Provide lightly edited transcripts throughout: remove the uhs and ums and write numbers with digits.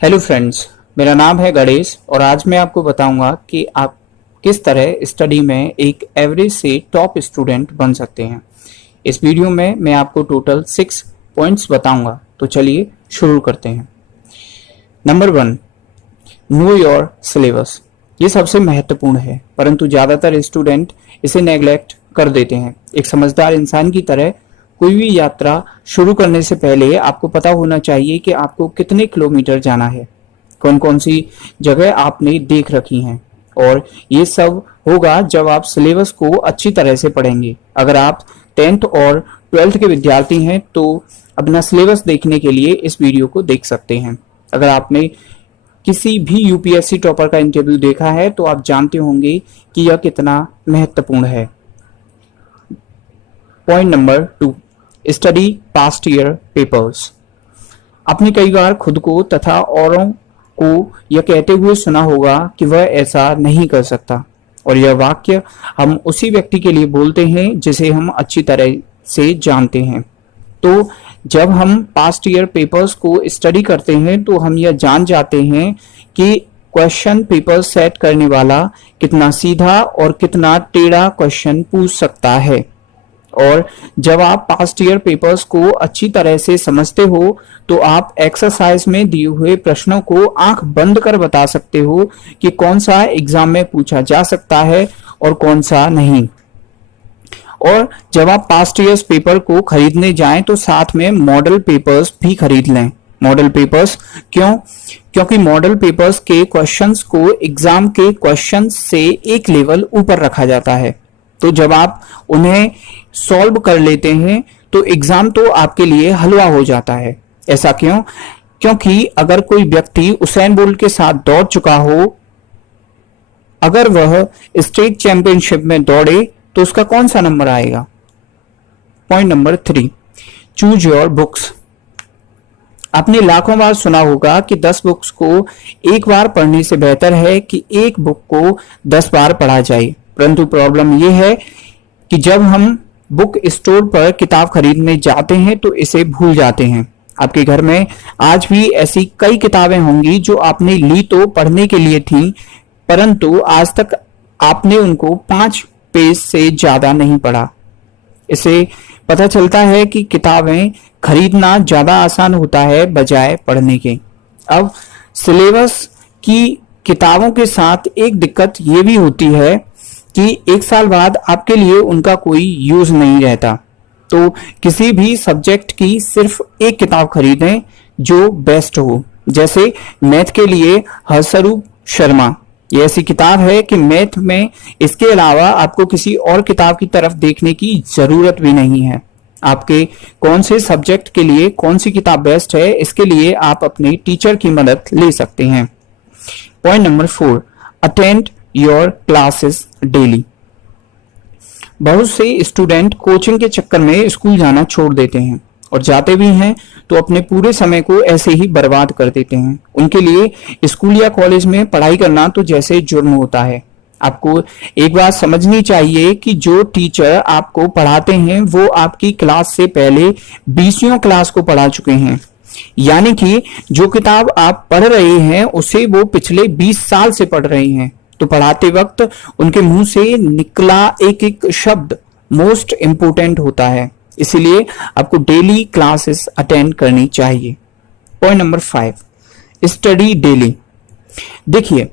Hello friends, मेरा नाम है गणेश और आज मैं आपको बताऊंगा कि आप किस तरह स्टडी में एक एवरेज से टॉप स्टूडेंट बन सकते हैं। इस वीडियो में मैं आपको टोटल 6 पॉइंट्स बताऊंगा। तो चलिए शुरू करते हैं। Number 1, know your syllabus. ये सबसे महत्वपूर्ण है, परंतु ज़्यादातर स्टूडेंट इसे नेग्लेक्ट कर देते हैं। एक समझदार इंसान की तरह कोई भी यात्रा शुरू करने से पहले आपको पता होना चाहिए कि आपको कितने किलोमीटर जाना है, कौन कौन सी जगह आपने देख रखी हैं, और ये सब होगा जब आप सिलेबस को अच्छी तरह से पढ़ेंगे। अगर आप 10th और 12th के विद्यार्थी हैं तो अपना सिलेबस देखने के लिए इस वीडियो को देख सकते हैं। अगर आपने किसी भी यूपीएससी टॉपर का इंटरव्यू देखा है तो आप जानते होंगे कि यह कितना महत्वपूर्ण है। Point number 2, study past year papers. आपने कई बार खुद को तथा औरों को यह कहते हुए सुना होगा कि वह ऐसा नहीं कर सकता, और यह वाक्य हम उसी व्यक्ति के लिए बोलते हैं जिसे हम अच्छी तरह से जानते हैं। तो जब हम पास्ट ईयर पेपर्स को स्टडी करते हैं तो हम यह जान जाते हैं कि क्वेश्चन पेपर सेट करने वाला कितना सीधा और कितना टेढ़ा क्वेश्चन पूछ सकता है। और जब आप पास्ट ईयर पेपर्स को अच्छी तरह से समझते हो तो आप एक्सरसाइज में दिए हुए प्रश्नों को आंख बंद कर बता सकते हो कि कौन सा एग्जाम में पूछा जा सकता है और कौन सा नहीं। और जब आप पास्ट ईयर्स पेपर को खरीदने जाएं तो साथ में मॉडल पेपर्स भी खरीद लें। मॉडल पेपर्स क्यों? क्योंकि मॉडल पेपर्स के क्वेश्चंस को एग्जाम के क्वेश्चंस से एक लेवल ऊपर रखा जाता है। तो जब आप उन्हें सॉल्व कर लेते हैं तो एग्जाम तो आपके लिए हलवा हो जाता है। ऐसा क्यों? क्योंकि अगर कोई व्यक्ति उसेन बोल्ट के साथ दौड़ चुका हो, अगर वह स्टेट चैंपियनशिप में दौड़े तो उसका कौन सा नंबर आएगा? Point number 3, choose your books. आपने लाखों बार सुना होगा कि 10 बुक्स को एक बार पढ़ने से बेहतर है कि एक बुक को 10 बार पढ़ा जाए। परंतु प्रॉब्लम यह है कि जब हम बुक स्टोर पर किताब खरीदने जाते हैं तो इसे भूल जाते हैं। आपके घर में आज भी ऐसी कई किताबें होंगी जो आपने ली तो पढ़ने के लिए थी, परंतु आज तक आपने उनको 5 पेज से ज्यादा नहीं पढ़ा। इसे पता चलता है कि किताबें खरीदना ज्यादा आसान होता है बजाय पढ़ने के। अब सिलेबस की किताबों के साथ एक दिक्कत ये भी होती है कि 1 साल बाद आपके लिए उनका कोई यूज नहीं रहता। तो किसी भी सब्जेक्ट की सिर्फ एक किताब खरीदें जो बेस्ट हो। जैसे मैथ के लिए हरस्वरूप शर्मा, ये ऐसी किताब है कि मैथ में इसके अलावा आपको किसी और किताब की तरफ देखने की जरूरत भी नहीं है। आपके कौन से सब्जेक्ट के लिए कौन सी किताब बेस्ट है, इसके लिए आप अपने टीचर की मदद ले सकते हैं। Point number 4, attend your classes daily. बहुत से स्टूडेंट कोचिंग के चक्कर में स्कूल जाना छोड़ देते हैं, और जाते भी हैं तो अपने पूरे समय को ऐसे ही बर्बाद कर देते हैं। उनके लिए स्कूल या कॉलेज में पढ़ाई करना तो जैसे जुर्म होता है। आपको एक बात समझनी चाहिए कि जो टीचर आपको पढ़ाते हैं वो आपकी क्लास से पहले 20वीं क्लास को पढ़ा चुके हैं, यानी कि जो किताब आप पढ़ रहे हैं उसे वो पिछले 20 साल से पढ़ रहे हैं। तो पढ़ाते वक्त उनके मुंह से निकला एक एक शब्द मोस्ट इंपोर्टेंट होता है, इसलिए आपको डेली क्लासेस अटेंड करनी चाहिए। Point number 5, study daily. देखिए,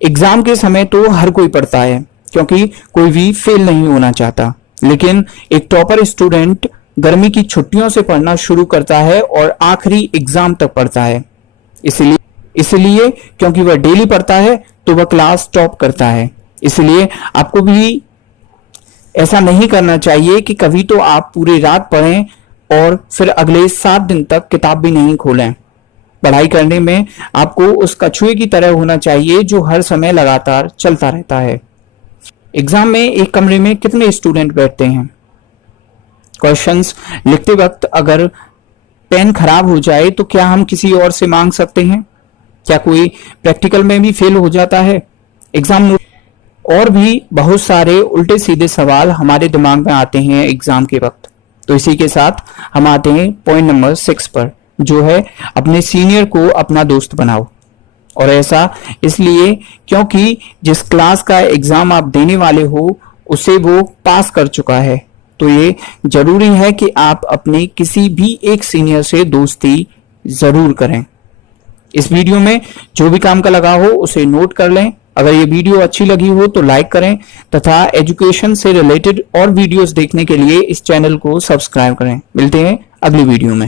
एग्जाम के समय तो हर कोई पढ़ता है क्योंकि कोई भी फेल नहीं होना चाहता, लेकिन एक टॉपर स्टूडेंट गर्मी की छुट्टियों से पढ़ना शुरू करता है और आखिरी एग्जाम तक पढ़ता है। इसलिए क्योंकि वह डेली पढ़ता है तो वह क्लास टॉप करता है। इसलिए आपको भी ऐसा नहीं करना चाहिए कि कभी तो आप पूरी रात पढ़ें और फिर अगले 7 दिन तक किताब भी नहीं खोलें। पढ़ाई करने में आपको उस कछुए की तरह होना चाहिए जो हर समय लगातार चलता रहता है। एग्जाम में एक कमरे में कितने स्टूडेंट बैठते हैं? क्वेश्चंस लिखते वक्त अगर पेन खराब हो जाए तो क्या हम किसी और से मांग सकते हैं? क्या कोई प्रैक्टिकल में भी फेल हो जाता है? एग्जाम और भी बहुत सारे उल्टे सीधे सवाल हमारे दिमाग में आते हैं एग्जाम के वक्त। तो इसी के साथ हम आते हैं पॉइंट नंबर 6 पर, जो है अपने सीनियर को अपना दोस्त बनाओ। और ऐसा इसलिए क्योंकि जिस क्लास का एग्जाम आप देने वाले हो उसे वो पास कर चुका है, तो ये जरूरी है कि आप अपने किसी भी एक सीनियर से दोस्ती जरूर करें। इस वीडियो में जो भी काम का लगा हो उसे नोट कर लें। अगर ये वीडियो अच्छी लगी हो तो लाइक करें तथा एजुकेशन से रिलेटेड और वीडियोस देखने के लिए इस चैनल को सब्सक्राइब करें। मिलते हैं अगली वीडियो में।